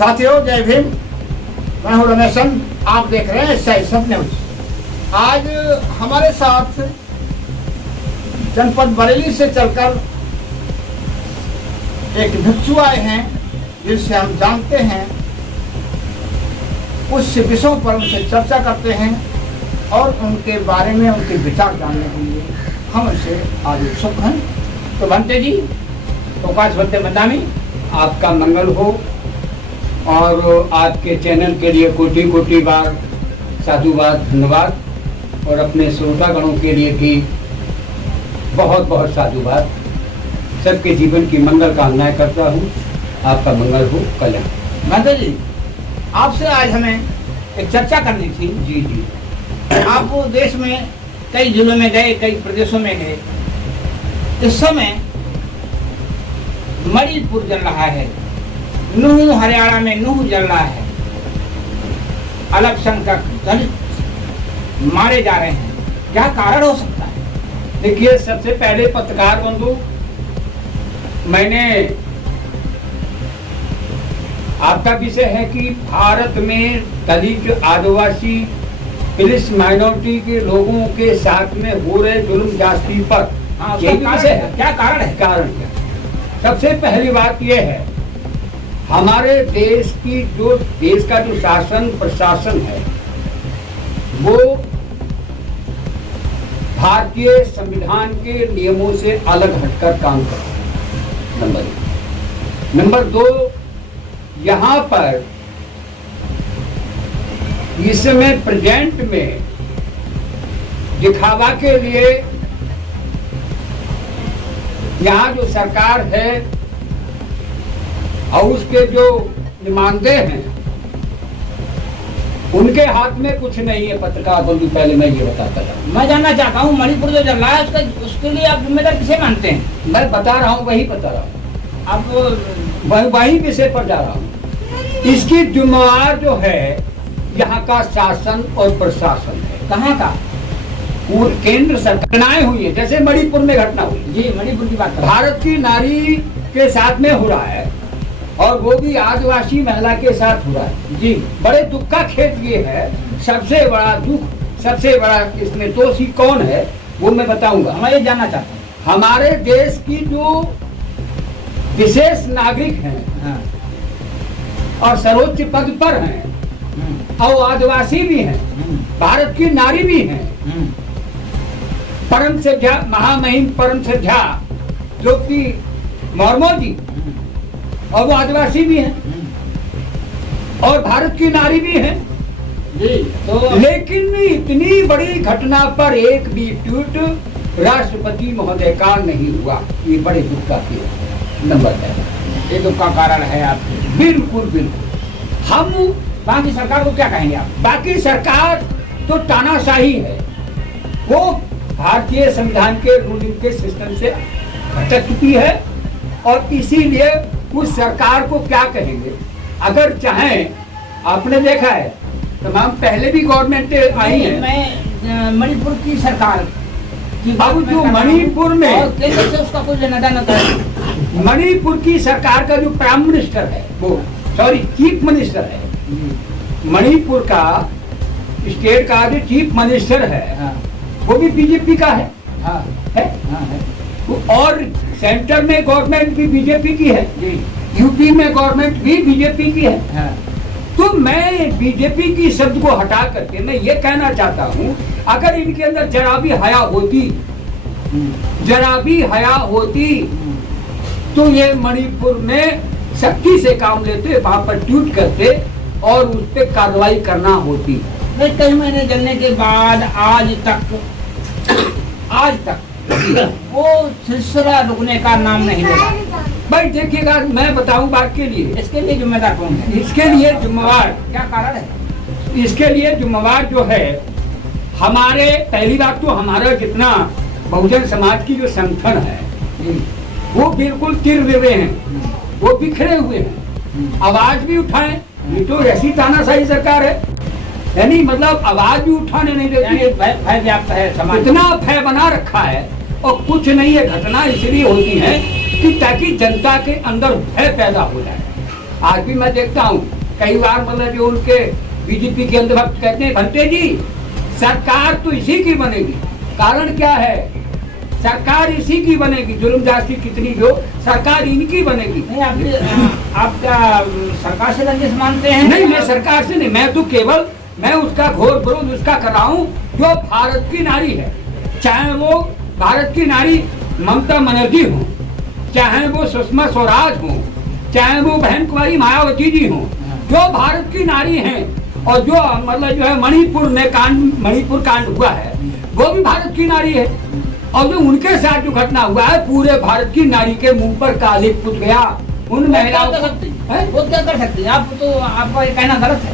साथियों जय भीम। मैं हूं रमेशन, आप देख रहे हैं सही सब न्यूज। आज हमारे साथ जनपद बरेली से चलकर एक भिक्षु आए हैं जिनसे हम जानते हैं, उस विषयों पर उनसे चर्चा करते हैं और उनके बारे में उनके विचार जानने के लिए हम उनसे आज उत्सुक हैं। तो बनते जी, प्रकाश बनते मदामी, आपका मंगल हो और आपके चैनल के लिए कोटि कोटि बार साधुवाद, धन्यवाद। और अपने श्रोतागणों के लिए भी बहुत बहुत साधुवाद। सबके जीवन की मंगल कामनाएं करता हूँ। आपका मंगल हो, कल्याण। बनते जी, आपसे आज हमें एक चर्चा करनी थी। जी जी। आप देश में कई जिलों में गए, कई प्रदेशों में गए। इस समय मणिपुर जल रहा है, नूह हरियाणा में नूह जल रहा है, अल्पसंख्यक दलित मारे जा रहे हैं। क्या कारण हो सकता है? देखिए, सबसे पहले पत्रकार बंधु, मैंने आपका विषय है कि भारत में दलित, आदिवासी, पुलिस, माइनॉरिटी के लोगों के साथ में हो रहे जुल्म जास्ती पर यही विषय है। क्या कारण है? कारण क्या? सबसे पहली बात यह है, हमारे देश का जो शासन प्रशासन है वो भारतीय संविधान के नियमों से अलग हटकर काम करता है। नंबर एक। नंबर दो, यहाँ पर इस समय प्रेजेंट में दिखावा के लिए यहाँ जो सरकार है और उसके जो नुमाइंदे हैं उनके हाथ में कुछ नहीं है। पत्रकार बंधु, पहले मैं ये बताता था। मैं जानना चाहता हूँ, मणिपुर जो जल रहा है उसके लिए आप जिम्मेदार किसे मानते हैं? मैं बता रहा हूँ, वही बता रहा हूँ। आप वही विषय पर जा रहा हूँ। इसकी जिम्मेवार जो है यहाँ का शासन और प्रशासन है। कहाँ का? केंद्र सरकार घटनाएं हुई है, जैसे मणिपुर में घटना हुई। जी, मणिपुर की बात कर। भारत की नारी के साथ में हो रहा है और वो भी आदिवासी महिला के साथ हो रहा है। जी, बड़े दुख का खेत ये है। सबसे बड़ा दुख, सबसे बड़ा इसमें दोषी कौन है वो मैं बताऊंगा। मैं ये जानना चाहता हूँ, हमारे देश की जो विशेष नागरिक हैं, हाँ, और सर्वोच्च पद पर हैं और आदिवासी भी हैं, भारत की नारी भी हैं, परम श्रद्धा महामहिम परम श्रद्धा जो कि मुर्मू जी, और वो आदिवासी भी हैं और भारत की नारी भी हैं। तो लेकिन इतनी बड़ी घटना पर एक भी ट्वीट राष्ट्रपति महोदय का नहीं हुआ। ये बड़े दुख का नंबर है। ये दुख का कारण है आपके? बिल्कुल बिल्कुल। हम बाकी सरकार को क्या कहेंगे आप? बाकी सरकार तो तानाशाही है, वो भारतीय संविधान के रूलिंग के सिस्टम से भटक चुकी है और इसीलिए उस सरकार को क्या कहेंगे। अगर चाहें, आपने देखा है तमाम पहले भी गवर्नमेंट आई है। मैं मणिपुर की सरकार की बाबू जो मणिपुर में और केंद्र से उसका कोई लेना देना करें। मणिपुर की सरकार का जो प्राइम मिनिस्टर है, वो चीफ मिनिस्टर है, मणिपुर का स्टेट का जो चीफ मिनिस्टर है, हाँ, वो भी बीजेपी का है। हाँ, है? हाँ, है। और सेंटर में गवर्नमेंट भी बीजेपी की है, जी, यूपी में गवर्नमेंट भी बीजेपी की है। हाँ। तो मैं बीजेपी की शब्द को हटा करके मैं ये कहना चाहता हूँ, अगर इनके अंदर जरा भी हया होती तो ये मणिपुर में सख्ती से काम लेते, वहां पर ट्वीट करते और उस पर कार्रवाई करना होती। कई महीने जलने के बाद आज तक वो सिलसिला रुकने का नाम नहीं ले रहा। भाई देखिएगा, मैं बताऊं बात के लिए, इसके लिए जिम्मेदार कौन है? इसके लिए जिम्मेवार क्या कारण है? इसके लिए जिम्मेवार जो है हमारे, पहली बात तो हमारा जितना बहुजन समाज की जो संगठन है वो बिल्कुल तिरविरे हैं, वो बिखरे हुए हैं। आवाज भी उठाएं, ये तो ऐसी तानाशाही सरकार है, यानी मतलब आवाज भी उठाने नहीं देती है। भय व्याप्त है समाज, इतना भय बना रखा है और कुछ नहीं है। घटना इसलिए होती है कि ताकि जनता के अंदर भय पैदा हो जाए। आज भी मैं देखता हूँ कई बार, मतलब जो उनके बीजेपी के अंधभक्त कहते हैं, भंते जी सरकार तो इसी की बनेगी। कारण क्या है? सरकार इसी की बनेगी, जुल्म जास्ती कितनी जो, सरकार इनकी बनेगी। नहीं, आप क्या सरकार से रंजिश मानते हैं? नहीं, मैं सरकार से नहीं, मैं तो केवल मैं उसका घोर विरोध उसका कर रहा हूँ जो भारत की नारी है, चाहे वो भारत की नारी ममता बनर्जी हो, चाहे वो सुषमा स्वराज हो, चाहे वो बहन कुमारी मायावती जी हो, जो भारत की नारी हैं। और जो मतलब जो है मणिपुर कांड हुआ है वो भी भारत की नारी है। और जो उनके साथ जो घटना हुआ है, पूरे भारत की नारी के मुंह पर कालिक पुत गया। उन महिलाओं वो क्या कर सकती है? आप तो, आपका ये कहना गलत है।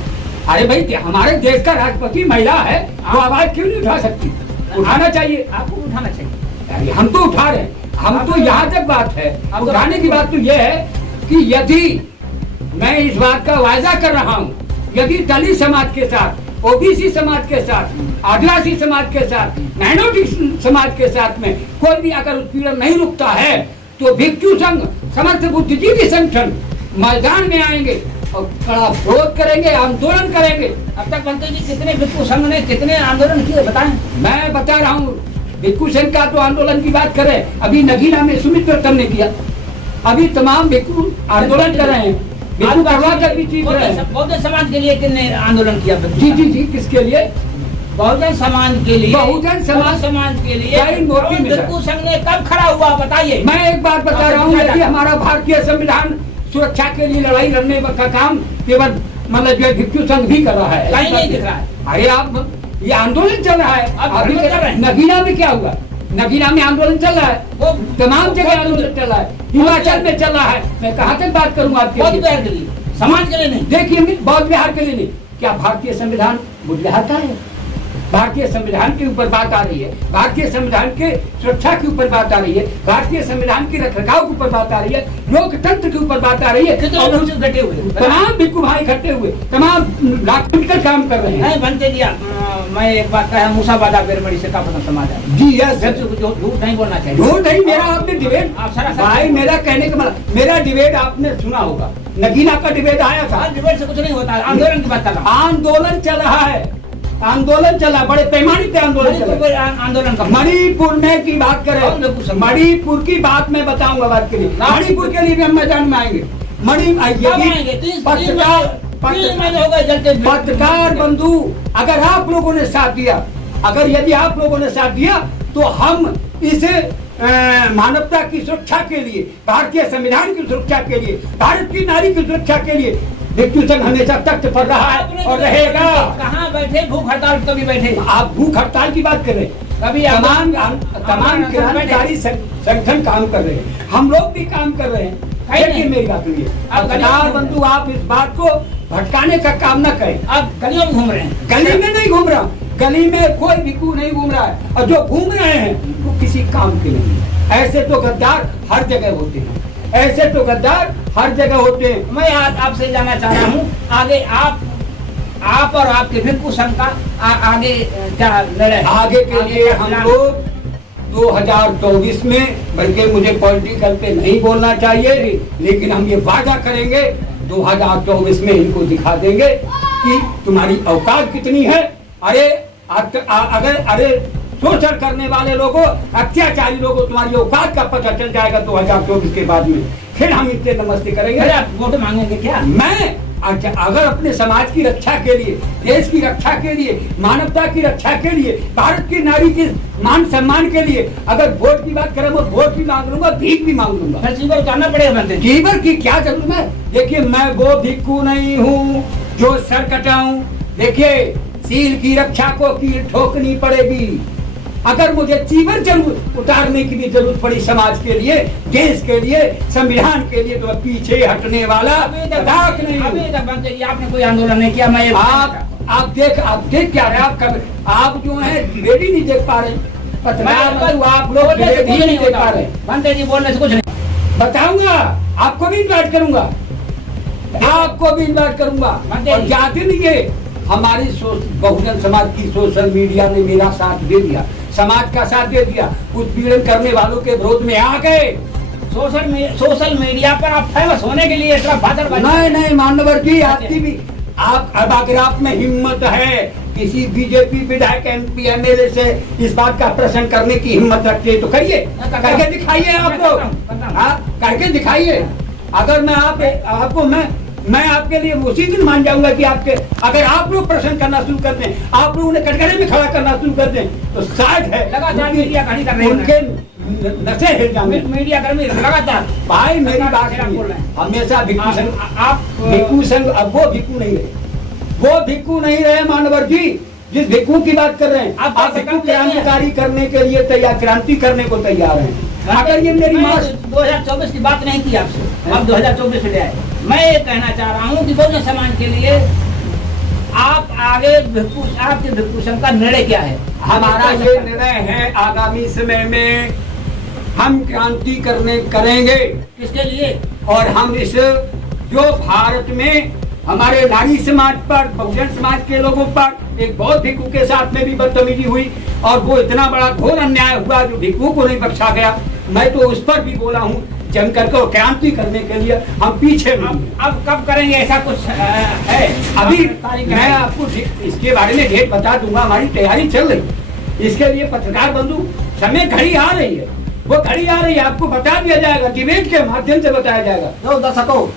अरे भाई, हमारे देश का राष्ट्रपति महिला है, वो आवाज क्यों नहीं उठा सकती? उठाना चाहिए, आपको उठाना चाहिए। अरे हम तो उठा रहे हैं, हम तो यहाँ तक बात है, उठाने की बात तो ये है कि यदि मैं इस बात का वायदा कर रहा हूँ, यदि दलित समाज के साथ, ओबीसी समाज के साथ, आदिवासी समाज के साथ, माइनॉरिटी समाज के साथ में कोई भी अगर उत्पीड़न नहीं रुकता है, तो भिक्षु संघ, समर्थ बुद्धिजीवी संगठन मैदान में आएंगे और कड़ा विरोध करेंगे, आंदोलन करेंगे। अब तक भंते जी कितने भिक्षु संघ ने कितने आंदोलन किए बताएं? मैं बता रहा हूँ, भिक्षु संघ का तो आंदोलन की बात करें, अभी नगीना में सुमित रतन ने किया, अभी तमाम भिक्षु आंदोलन कर रहे हैं। बहुजन समाज के लिए किसने आंदोलन किया? जी जी जी, किसके लिए? बहुजन समाज के लिए। बहुजन समाज के लिए भिक्षु संघ ने कब खड़ा हुआ बताइए? मैं एक बात बता रहा हूँ, यदि हमारा भारतीय संविधान सुरक्षा के लिए लड़ाई लड़ने का काम केवल मतलब जो भिक्षु संघ भी कर रहा है, कहीं नहीं दिख रहा है। अरे आप, ये आंदोलन चल रहा है अभी। नगीना में क्या हुआ? नगीना में आंदोलन चल रहा है, वो तमाम जगह आंदोलन चल रहा है, हिमाचल में चल रहा है। मैं कहाँ तक बात करूँ आपके? बौद्ध बिहार के लिए, समाज के लिए नहीं। देखिए, बौद्ध बिहार के लिए नहीं, क्या भारतीय संविधान बौद्ध बिहार का है? भारतीय संविधान के ऊपर बात आ रही है, भारतीय संविधान के सुरक्षा के ऊपर बात आ रही है, भारतीय संविधान के रखरखाव के ऊपर बात आ रही है, लोकतंत्र के ऊपर बात आ रही है। इकट्ठे हुए तमाम भिक्षु भाई इकट्ठे हुए, तमाम लाख मिलकर काम कर रहे हैं। बनते दिया, मैं एक बात कहा, मूसाबादा बेरमड़ी से का पता समाज है जी। यस, झूठ नहीं बोलना चाहिए। झूठ नहीं, मेरा आपने डिबेट, भाई मेरा कहने का मतलब, मेरा डिबेट आपने सुना होगा, नगीना का डिबेट आया था। डिबेट से कुछ नहीं होता, आंदोलन की बात कर रहा हूं। आंदोलन चल रहा है, आंदोलन चला, बड़े पैमाने पे आंदोलन चला। आंदोलन मणिपुर में की बात करें, मणिपुर की बात मैं बताऊंगा बात के लिए। मणिपुर के लिए भी हम मैदान में आएंगे। पत्रकार बंधु, अगर आप लोगों ने साथ दिया, अगर यदि आप लोगों ने साथ दिया, तो हम इस मानवता की सुरक्षा के लिए, भारतीय संविधान की सुरक्षा के लिए, भारत की नारी की सुरक्षा के लिए भिक्षु संघ हमेशा तख्त पर रहा है और रहेगा। कहाँ बैठे? भूख हड़ताल कभी बैठे? आप भूख हड़ताल की बात कर रहे हैं, कभी तमाम क्रांतिकारी संगठन काम कर रहे हैं, हम लोग भी काम कर रहे हैं। देखिए मेरी बात हुई है, पत्रकार बंधु, आप इस बात को भटकाने का काम न करें। आप गलियों में घूम रहे हैं। गली में नहीं घूम रहा, गली में कोई भिक्षु नहीं घूम रहा है, और जो घूम रहे हैं वो किसी काम के नहीं है। ऐसे तो गद्दार हर जगह होते हैं, ऐसे तो गद्दार हर जगह होते हैं। मैं आज आपसे जानना चाह रहा हूँ, आगे आप और आपके भिक्षु संघ का आगे क्या निर्णय? आगे के लिए हम लोग 2024 में, बल्कि मुझे पॉलिटिकल पे नहीं बोलना चाहिए, लेकिन हम ये वादा करेंगे 2024 में इनको दिखा देंगे कि तुम्हारी औकात कितनी है। अरे शोषण करने वाले लोगों, अत्याचारी लोगों, तुम्हारी औकात का पता चल जाएगा 2024 के बाद में। फिर हम इनसे नमस्ते करेंगे। आप वोट मांगेंगे क्या? मैं अगर अपने समाज की रक्षा के लिए, देश की रक्षा के लिए, मानवता की रक्षा के लिए, भारत की नारी के मान सम्मान के लिए अगर वोट की बात करें, वो वोट भी मांग लूंगा, भीख भी मांग लूंगा। जीवर उतारना पड़ेगा। जीवर की क्या जरूरत है? देखिए, मैं वो भिक्षु नहीं हूँ जो सर कटाऊं। देखिए, सील की रक्षा को कील ठोकनी पड़ेगी। अगर मुझे जीवन जरूर उतारने की भी जरूरत पड़ी समाज के लिए, देश के लिए, संविधान के लिए, तो पीछे हटने वाला नहीं। आपने कोई आंदोलन नहीं किया। मैं आप देख क्या रहे? आप जो है रेडी नहीं देख पा रहे, पत्रकार आप लोग रेडी नहीं देख पा रहे। बनते जी बोलने से कुछ नहीं। बताऊंगा, आपको भी इन्वाइट करूंगा, आपको भी इन्वाइट करूंगा। और जाते नहीं है, हमारी बहुजन समाज की सोशल मीडिया ने मेरा साथ दे दिया, समाज का साथ दे दिया, उत्पीड़न करने वालों के विरोध में आ गए। सोशल मीडिया पर आप फेमस होने के लिए सिर्फ भाषण नहीं मानवर जी, आपकी भी आप अब अगर आप में हिम्मत है किसी बीजेपी विधायक MP MLA से इस बात का प्रश्न करने की हिम्मत रखते हैं तो करिए, करके दिखाइए आप लोग, करके दिखाइए। अगर मैं आपको मैं आपके लिए उसी दिन मान जाऊंगा कि आपके अगर आप लोग प्रश्न करना शुरू करते हैं, आप लोग उन्हें कटघरे में खड़ा करना शुरू करते हैं तो शायद है लगातार मीडिया खड़ी कर रहे हैं, उनके नशे हिल जाएंगे। मीडिया कर्मी लगातार भाई मेरी बात सुनिए, हमेशा भिक्खू संघ अब वो भिक्खू नहीं रहे, वो भिक्खू नहीं रहे मानवर जी। जिस भिक्खू की बात कर रहे हैं आप भिक्खू क्रांतिकारी करने के लिए तैयार, क्रांति करने को तैयार हैं। अगर ये मेरी 2024 की बात नहीं की आपसे, अब 2024 ले आए। मैं ये कहना चाह रहा हूँ कि बहुजन समाज के लिए आप आगे आपके भिक्खू संघ का निर्णय क्या है? हमारा ये निर्णय है आगामी समय में हम क्रांति करेंगे। किसके लिए? और हम इस जो भारत में हमारे नारी समाज पर, बहुजन समाज के लोगों पर एक बहुत भिक्खू के साथ में भी बदतमीजी हुई और वो इतना बड़ा घोर अन्याय हुआ जो भिक्खू को नहीं बख्शा गया, मैं तो उस पर भी बोला हूँ। जम करके क्रांति करने के लिए हम पीछे अब कब करेंगे ऐसा कुछ है? अभी मैं आपको इसके बारे में डेट बता दूंगा, हमारी तैयारी चल रही। इसके लिए पत्रकार बंधु समय घड़ी आ रही है, वो घड़ी आ रही है, आपको बता दिया जाएगा, डिबेट के माध्यम से बताया जाएगा। तो दर्शकों,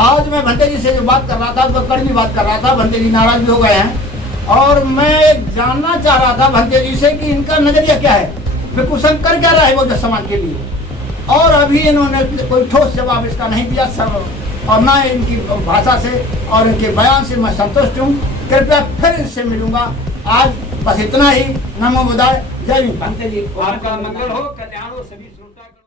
आज मैं भंते जी से जो बात कर रहा था तो कड़वी बात कर रहा था, भंते जी नाराज भी हो गए हैं और मैं जानना चाह रहा था भंते जी से कि इनका नजरिया क्या है, भिक्खू संघ कर क्या रहा है बहुजन समाज के लिए। और अभी इन्होंने कोई ठोस जवाब इसका नहीं दिया और ना इनकी भाषा से और इनके बयान से मैं संतुष्ट हूँ। कृपया फिर इससे मिलूंगा। आज बस इतना ही। नमो बुद्धाय। जय हिंद। भंते जी आपका मंगल हो, कल्याण हो सभी।